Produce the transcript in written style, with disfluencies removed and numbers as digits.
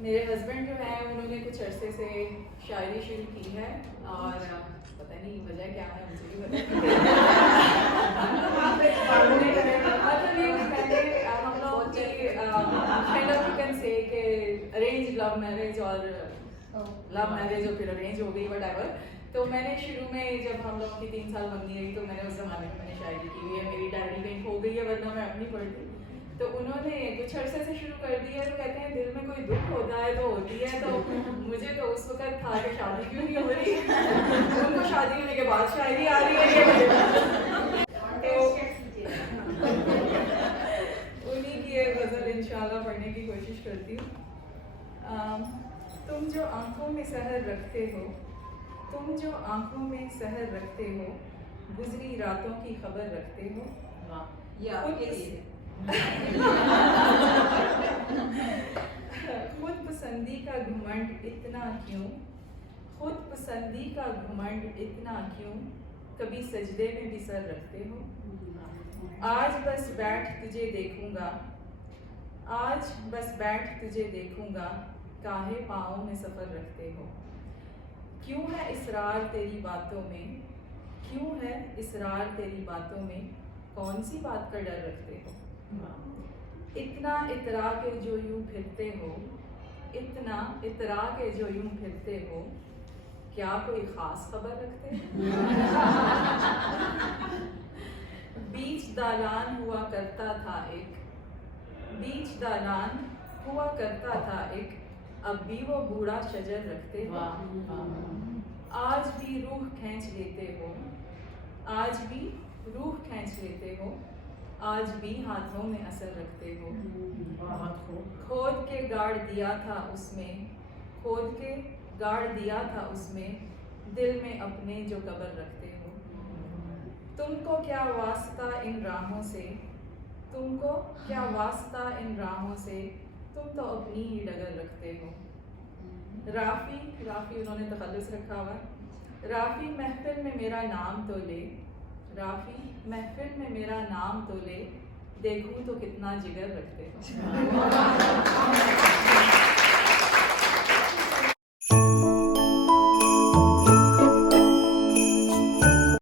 मेरे हस्बैंड जो है उन्होंने कुछ अरसे से शायरी शुरू की है और पता नहीं वजह क्या है मुझे भी पता नहीं। हम लोग kind of you can say कि अरेंज लव मैरिज और लव मैरिज और फिर अरेंज हो गई व्हाटएवर। तो मैंने शुरू में जब हम लोग की 3 साल मंगी रही तो मैंने उस ज़माने में मैंने शायरी की हुई है, मेरी डायरी कहीं खो गई है वरना मैं अपनी पढ़ती। तो उन्होंने कुछ अरसे से शुरू कर दिया तो कहते हैं दिल में कोई दुख होता है तो होती है। तो मुझे तो उस वक्त था कि शादी क्यों नहीं हो रही उनको शादी होने के बाद शायरी आ रही है। तो उन्हीं की एक गज़ल इंशाल्लाह पढ़ने की कोशिश करती हूँ। तुम जो आँखों में सहर रखते हो, तुम जो आँखों में सहर रखते हो, गुजरी रातों की खबर रखते हो। खुद पसंदी का घमंड इतना क्यों, खुद पसंदी का घमंड इतना क्यों, कभी सजदे में भी सर रखते हो। आज बस बैठ तुझे देखूंगा, आज बस बैठ तुझे देखूंगा, काहे पाँव में सफ़र रखते हो। क्यों है इसरार तेरी बातों में, क्यों है इसरार तेरी बातों में, कौन सी बात का डर रखते हो। इतना इतरा के जो यूं फिरते हो, इतना इतरा के जो यूं फिरते हो, क्या कोई ख़ास खबर रखते हो। बीच दालान हुआ करता था एक, बीच दालान हुआ करता था एक, अब भी वो बूढ़ा शजर रखते हो। आज भी रूह खींच लेते हो, आज भी रूह खींच लेते हो, आज भी हाथों में असर रखते हो। खोद के गाड़ दिया था उसमें, खोद के गाड़ दिया था उसमें, दिल में अपने जो कब्र रखते हो। तुमको क्या वास्ता इन राहों से, तुमको क्या वास्ता इन राहों से, तुम तो अपनी ही डगर रखते हो। राफ़ी राफ़ी उन्होंने तखल्लुस रखा हुआ। राफ़ी महफिल में मेरा नाम तो ले, राफ़ी महफिल में मेरा नाम तो ले, देखूं तो कितना जिगर रखते हो।